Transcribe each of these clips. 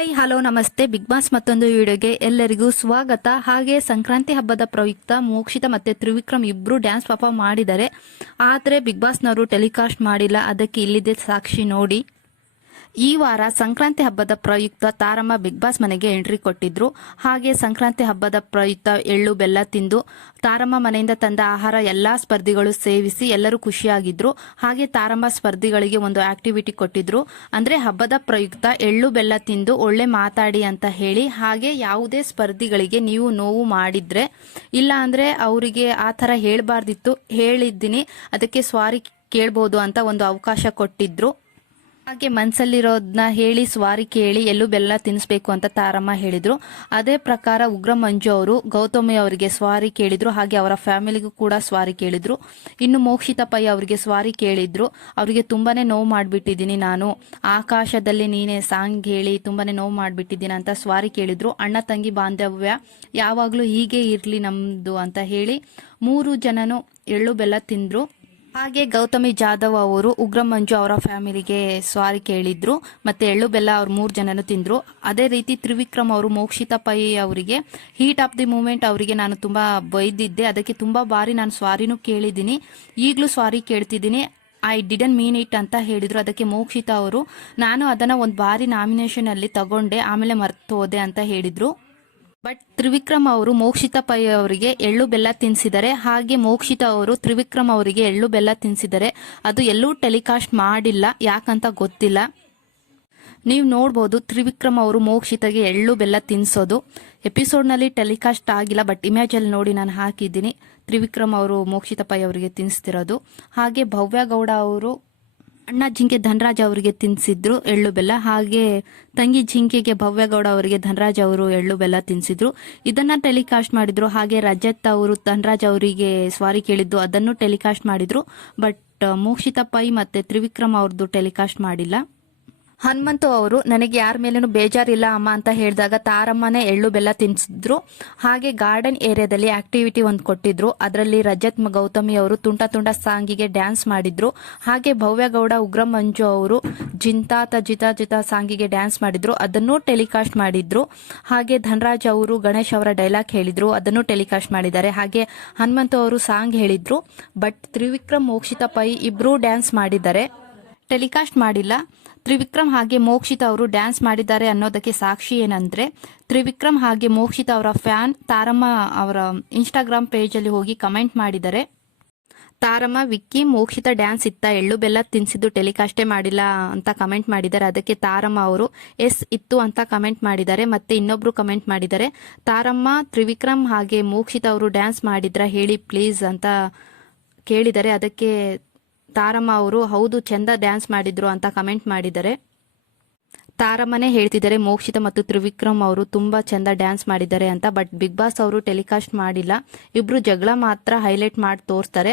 Hi hello ನಮಸ್ತೆ. Big boss ಮತ್ತೊಂದು ವಿಡಿಯೋಗೆ ಎಲ್ಲರಿಗೂ ಸ್ವಾಗತ. ಹಾಗೆ ಸಂಕ್ರಾಂತಿ ಹಬ್ಬದ ಪ್ರಯುಕ್ತ ಮೋಕ್ಷಿತ ಮತ್ತೆ ತ್ರಿವಿಕ್ರಮ್ ಇಬ್ರು ಡ್ಯಾನ್ಸ್ ಪಾಪ ಮಾಡಿದ್ದಾರೆ. ಆದರೆ ಬಿಗ್ ಬಾಸ್ನವರು ಟೆಲಿಕಾಸ್ಟ್ ಮಾಡಿಲ್ಲ. ಅದಕ್ಕೆ ಇಲ್ಲಿದೆ ಸಾಕ್ಷಿ ನೋಡಿ. ಈ ವಾರ ಸಂಕ್ರಾಂತಿ ಹಬ್ಬದ ಪ್ರಯುಕ್ತ ತಾರಮ್ಮ ಬಿಗ್ ಬಾಸ್ ಮನೆಗೆ ಎಂಟ್ರಿ ಕೊಟ್ಟಿದ್ರು. ಹಾಗೆ ಸಂಕ್ರಾಂತಿ ಹಬ್ಬದ ಪ್ರಯುಕ್ತ ಎಳ್ಳು, ಬೆಲ್ಲ ತಿಂದು ತಾರಮ್ಮ ಮನೆಯಿಂದ ತಂದ ಆಹಾರ ಎಲ್ಲಾ ಸ್ಪರ್ಧಿಗಳು ಸೇವಿಸಿ ಎಲ್ಲರೂ ಖುಷಿಯಾಗಿದ್ರು. ಹಾಗೆ ತಾರಮ್ಮ ಸ್ಪರ್ಧಿಗಳಿಗೆ ಒಂದು ಆಕ್ಟಿವಿಟಿ ಕೊಟ್ಟಿದ್ರು. ಅಂದ್ರೆ ಹಬ್ಬದ ಪ್ರಯುಕ್ತ ಎಳ್ಳು, ಬೆಲ್ಲ ತಿಂದು ಒಳ್ಳೆ ಮಾತಾಡಿ ಅಂತ ಹೇಳಿ ಹಾಗೆ ಯಾವುದೇ ಸ್ಪರ್ಧಿಗಳಿಗೆ ನೀವು ನೋವು ಮಾಡಿದ್ರೆ, ಇಲ್ಲ ಅಂದ್ರೆ ಅವರಿಗೆ ಆ ತರ ಹೇಳಬಾರ್ದಿತ್ತು, ಹೇಳಿದ್ದೀನಿ, ಅದಕ್ಕೆ ಸ್ವಾರಿ ಕೇಳ್ಬೋದು ಅಂತ ಒಂದು ಅವಕಾಶ ಕೊಟ್ಟಿದ್ರು. ಹಾಗೆ ಮನಸ್ಸಲ್ಲಿರೋದನ್ನ ಹೇಳಿ, ಸ್ವಾರಿ ಕೇಳಿ, ಎಲ್ಲೂ ಬೆಲ್ಲ ತಿನ್ನಿಸ್ಬೇಕು ಅಂತ ತಾರಮ್ಮ ಹೇಳಿದ್ರು. ಅದೇ ಪ್ರಕಾರ ಉಗ್ರ ಮಂಜು ಅವರು ಗೌತಮಿ ಅವರಿಗೆ ಸ್ವಾರಿ ಕೇಳಿದ್ರು, ಹಾಗೆ ಅವರ ಫ್ಯಾಮಿಲಿಗೂ ಕೂಡ ಸ್ವಾರಿ ಕೇಳಿದ್ರು. ಇನ್ನು ಮೋಕ್ಷಿತ ಪೈ ಅವರಿಗೆ ಸ್ವಾರಿ ಕೇಳಿದ್ರು. ಅವರಿಗೆ ತುಂಬಾನೇ ನೋವು ಮಾಡ್ಬಿಟ್ಟಿದ್ದೀನಿ ನಾನು. ಆಕಾಶದಲ್ಲಿ ನೀನೇ ಸಾಂಗ್ ಹೇಳಿ ತುಂಬಾನೇ ನೋವು ಮಾಡಿಬಿಟ್ಟಿದ್ದೀನಿ ಅಂತ ಸ್ವಾರಿ ಕೇಳಿದ್ರು. ಅಣ್ಣ, ತಂಗಿ, ಬಾಂಧವ್ಯ ಯಾವಾಗಲೂ ಹೀಗೆ ಇರ್ಲಿ ನಮ್ದು ಅಂತ ಹೇಳಿ ಮೂರು ಜನನು ಎಳ್ಳು ಬೆಲ್ಲ ತಿಂದ್ರು. ಹಾಗೆ ಗೌತಮಿ ಜಾಧವ್ ಅವರು ಉಗ್ರ ಮಂಜು ಅವರ ಫ್ಯಾಮಿಲಿಗೆ ಸ್ವಾರಿ ಕೇಳಿದ್ರು, ಮತ್ತೆ ಎಳ್ಳು ಬೆಲ್ಲ ಅವ್ರು ಮೂರು ಜನನು ತಿಂದ್ರು. ಅದೇ ರೀತಿ ತ್ರಿವಿಕ್ರಮ್ ಅವರು, ಮೋಕ್ಷಿತ ಪೈ ಅವರಿಗೆ ಹೀಟ್ ಆಫ್ ದಿ ಮೂಮೆಂಟ್ ಅವರಿಗೆ ನಾನು ತುಂಬಾ ಬೈದಿದ್ದೆ. ಅದಕ್ಕೆ ತುಂಬಾ ಬಾರಿ ನಾನು ಸ್ವಾರಿನೂ ಕೇಳಿದ್ದೀನಿ. ಈಗಲೂ ಸ್ವಾರಿ ಕೇಳ್ತಿದ್ದೀನಿ. ಐ ಡಿಡನ್ ಮೀನ್ ಇಟ್ ಅಂತ ಹೇಳಿದ್ರು. ಅದಕ್ಕೆ ಮೋಕ್ಷಿತ ಅವರು, ನಾನು ಅದನ್ನ ಒಂದು ಬಾರಿ ನಾಮಿನೇಷನ್ ಅಲ್ಲಿ ತಗೊಂಡೆ, ಆಮೇಲೆ ಮರ್ತು ಹೋದೆ ಅಂತ ಹೇಳಿದ್ರು. ಬಟ್ ತ್ರಿವಿಕ್ರಮ್ ಅವರು ಮೋಕ್ಷಿತ ಪೈ ಅವರಿಗೆ ಎಳ್ಳು ಬೆಲ್ಲ ತಿನ್ಸಿದ್ದಾರೆ ಹಾಗೆ ಮೋಕ್ಷಿತ ಅವರು ತ್ರಿವಿಕ್ರಮ್ ಅವರಿಗೆ ಎಳ್ಳು ಬೆಲ್ಲ ತಿನ್ಸಿದ್ದಾರೆ ಅದು ಎಲ್ಲೂ ಟೆಲಿಕಾಸ್ಟ್ ಮಾಡಿಲ್ಲ, ಯಾಕಂತ ಗೊತ್ತಿಲ್ಲ. ನೀವು ನೋಡ್ಬೋದು ತ್ರಿವಿಕ್ರಮ್ ಅವರು ಮೋಕ್ಷಿತಗೆ ಎಳ್ಳು ಬೆಲ್ಲ ತಿನ್ಸೋದು. ಎಪಿಸೋಡ್ನಲ್ಲಿ ಟೆಲಿಕಾಸ್ಟ್ ಆಗಿಲ್ಲ ಬಟ್ ಇಮೇಜಲ್ಲಿ ನೋಡಿ ನಾನು ಹಾಕಿದ್ದೀನಿ. ತ್ರಿವಿಕ್ರಮ್ ಅವರು ಮೋಕ್ಷಿತ ಪೈ ಅವರಿಗೆ ತಿನ್ನಿಸ್ತಿರೋದು ಹಾಗೆ ಭವ್ಯ ಗೌಡ ಅವರು ಅಣ್ಣ ಜಿಂಕೆ ಧನರಾಜ್ ಅವರಿಗೆ ತಿನ್ಸಿದ್ರು ಎಳ್ಳು ಬೆಲ್ಲ, ಹಾಗೆ ತಂಗಿ ಜಿಂಕೆಗೆ ಭವ್ಯಗೌಡ ಅವರಿಗೆ ಧನರಾಜ್ ಅವರು ಎಳ್ಳು ಬೆಲ್ಲ ತಿನ್ಸಿದ್ರು. ಇದನ್ನ ಟೆಲಿಕಾಸ್ಟ್ ಮಾಡಿದ್ರು, ಹಾಗೆ ರಜತ್ ಅವರು ಧನರಾಜ್ ಅವರಿಗೆ ಸ್ವಾರಿ ಕೇಳಿದ್ದು, ಅದನ್ನು ಟೆಲಿಕಾಸ್ಟ್ ಮಾಡಿದ್ರು. ಬಟ್ ಮೋಕ್ಷಿತ ಪೈ ಮತ್ತೆ ತ್ರಿವಿಕ್ರಮ್ ಅವ್ರದ್ದು ಟೆಲಿಕಾಸ್ಟ್ ಮಾಡಿಲ್ಲ. ಹನುಮಂತು ಅವರು, ನನಗೆ ಯಾರ ಮೇಲೇನು ಬೇಜಾರಿಲ್ಲ ಅಮ್ಮ ಅಂತ ಹೇಳಿದಾಗ ತಾರಮ್ಮನೇ ಎಳ್ಳು ಬೆಲ್ಲ ತಿನ್ಸಿದ್ರು. ಹಾಗೆ ಗಾರ್ಡನ್ ಏರಿಯಾದಲ್ಲಿ ಆಕ್ಟಿವಿಟಿ ಒಂದು ಕೊಟ್ಟಿದ್ರು. ಅದರಲ್ಲಿ ರಜತ್ ಗೌತಮಿ ಅವರು ತುಂಟ ತುಂಟ ಸಾಂಗಿಗೆ ಡ್ಯಾನ್ಸ್ ಮಾಡಿದ್ರು. ಹಾಗೆ ಭವ್ಯಗೌಡ, ಉಗ್ರ ಮಂಜು ಅವರು ಜಿಂತಾತ ಜಿತಾ ಜಿತಾ ಸಾಂಗಿಗೆ ಡ್ಯಾನ್ಸ್ ಮಾಡಿದ್ರು. ಅದನ್ನು ಟೆಲಿಕಾಸ್ಟ್ ಮಾಡಿದ್ರು. ಹಾಗೆ ಧನರಾಜ್ ಅವರು, ಗಣೇಶ್ ಅವರ ಡೈಲಾಗ್ ಹೇಳಿದ್ರು. ಅದನ್ನು ಟೆಲಿಕಾಸ್ಟ್ ಮಾಡಿದ್ದಾರೆ. ಹಾಗೆ ಹನುಮಂತು ಅವರು ಸಾಂಗ್ ಹೇಳಿದ್ರು. ಬಟ್ ತ್ರಿವಿಕ್ರಮ್, ಮೋಕ್ಷಿತ ಪೈ ಇಬ್ರು ಡ್ಯಾನ್ಸ್ ಮಾಡಿದ್ದಾರೆ. ಟೆಲಿಕಾಸ್ಟ್ ಮಾಡಿಲ್ಲ. ತ್ರಿವಿಕ್ರಮ್ ಹಾಗೆ ಮೋಕ್ಷಿತ ಅವರು ಡ್ಯಾನ್ಸ್ ಮಾಡಿದ್ದಾರೆ ಅನ್ನೋದಕ್ಕೆ ಸಾಕ್ಷಿ ಏನಂದ್ರೆ, ತ್ರಿವಿಕ್ರಮ್ ಹಾಗೆ ಮೋಕ್ಷಿತ ಅವರ ಫ್ಯಾನ್ ತಾರಮ್ಮ ಅವರ ಇನ್ಸ್ಟಾಗ್ರಾಮ್ ಪೇಜ್ ಅಲ್ಲಿ ಹೋಗಿ ಕಮೆಂಟ್ ಮಾಡಿದ್ದಾರೆ ತಾರಮ್ಮ, ವಿಕ್ಕಿ, ಮೋಕ್ಷಿತ ಡ್ಯಾನ್ಸ್ ಇತ್ತ? ಎಳ್ಳು ಬೆಲ್ಲ ತಿನ್ಸಿದ್ದು ಟೆಲಿಕಾಸ್ಟೇ ಮಾಡಿಲ್ಲ ಅಂತ ಕಮೆಂಟ್ ಮಾಡಿದ್ದಾರೆ ಅದಕ್ಕೆ ತಾರಮ್ಮ ಅವರು, ಎಸ್, ಇತ್ತು ಅಂತ ಕಮೆಂಟ್ ಮಾಡಿದ್ದಾರೆ ಮತ್ತೆ ಇನ್ನೊಬ್ರು ಕಮೆಂಟ್ ಮಾಡಿದ್ದಾರೆ ತಾರಮ್ಮ, ತ್ರಿವಿಕ್ರಮ್ ಹಾಗೆ ಮೋಕ್ಷಿತ ಅವರು ಡ್ಯಾನ್ಸ್ ಮಾಡಿದ್ರ ಹೇಳಿ ಪ್ಲೀಸ್ ಅಂತ ಕೇಳಿದ್ದಾರೆ ಅದಕ್ಕೆ ತಾರಮ್ಮ ಅವರು, ಹೌದು, ಚಂದ ಡ್ಯಾನ್ಸ್ ಮಾಡಿದ್ರು ಅಂತ ಕಮೆಂಟ್ ಮಾಡಿದ್ದಾರೆ ತಾರಮ್ಮನೇ ಹೇಳ್ತಿದ್ದಾರೆ, ಮೋಕ್ಷಿತ ಮತ್ತು ತ್ರಿವಿಕ್ರಮ್ ಅವರು ತುಂಬಾ ಚಂದ ಡ್ಯಾನ್ಸ್ ಮಾಡಿದ್ದಾರೆ ಅಂತ. ಬಟ್ ಬಿಗ್ ಬಾಸ್ ಅವರು ಟೆಲಿಕಾಸ್ಟ್ ಮಾಡಿಲ್ಲ. ಇಬ್ರು ಜಗಳ ಮಾತ್ರ ಹೈಲೈಟ್ ಮಾಡಿ ತೋರಿಸ್ತಾರೆ.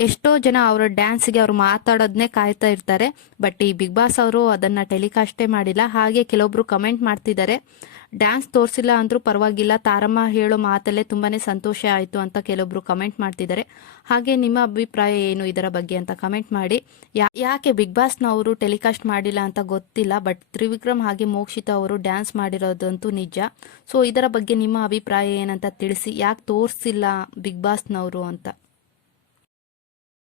ಎಷ್ಟೋ ಜನ ಅವರ ಡ್ಯಾನ್ಸ್ಗೆ ಅವ್ರು ಮಾತಾಡೋದನ್ನೇ ಕಾಯ್ತಾ ಇರ್ತಾರೆ. ಬಟ್ ಈ ಬಿಗ್ ಬಾಸ್ ಅವರು ಅದನ್ನ ಟೆಲಿಕಾಸ್ಟೇ ಮಾಡಿಲ್ಲ. ಹಾಗೆ ಕೆಲವೊಬ್ರು ಕಮೆಂಟ್ ಮಾಡ್ತಿದ್ದಾರೆ. ಡ್ಯಾನ್ಸ್ ತೋರಿಸಿಲ್ಲ ಅಂದ್ರೂ ಪರವಾಗಿಲ್ಲ. ತಾರಮ್ಮ ಹೇಳೋ ಮಾತಲ್ಲೇ ತುಂಬಾನೇ ಸಂತೋಷ ಆಯಿತು ಅಂತ ಕೆಲವೊಬ್ರು ಕಮೆಂಟ್ ಮಾಡ್ತಿದ್ದಾರೆ. ಹಾಗೆ ನಿಮ್ಮ ಅಭಿಪ್ರಾಯ ಏನು ಇದರ ಬಗ್ಗೆ ಅಂತ ಕಮೆಂಟ್ ಮಾಡಿ. ಯಾಕೆ ಬಿಗ್ ಬಾಸ್ನವರು ಟೆಲಿಕಾಸ್ಟ್ ಮಾಡಿಲ್ಲ ಅಂತ ಗೊತ್ತಿಲ್ಲ. ಬಟ್ ತ್ರಿವಿಕ್ರಮ್ ಹಾಗೆ ಮೋಕ್ಷಿತ ಅವರು ಡ್ಯಾನ್ಸ್ ಮಾಡಿರೋದಂತೂ ನಿಜ. ಸೊ ಇದರ ಬಗ್ಗೆ ನಿಮ್ಮ ಅಭಿಪ್ರಾಯ ಏನಂತ ತಿಳಿಸಿ. ಯಾಕೆ ತೋರಿಸಿಲ್ಲ ಬಿಗ್ ಬಾಸ್ನವರು ಅಂತ?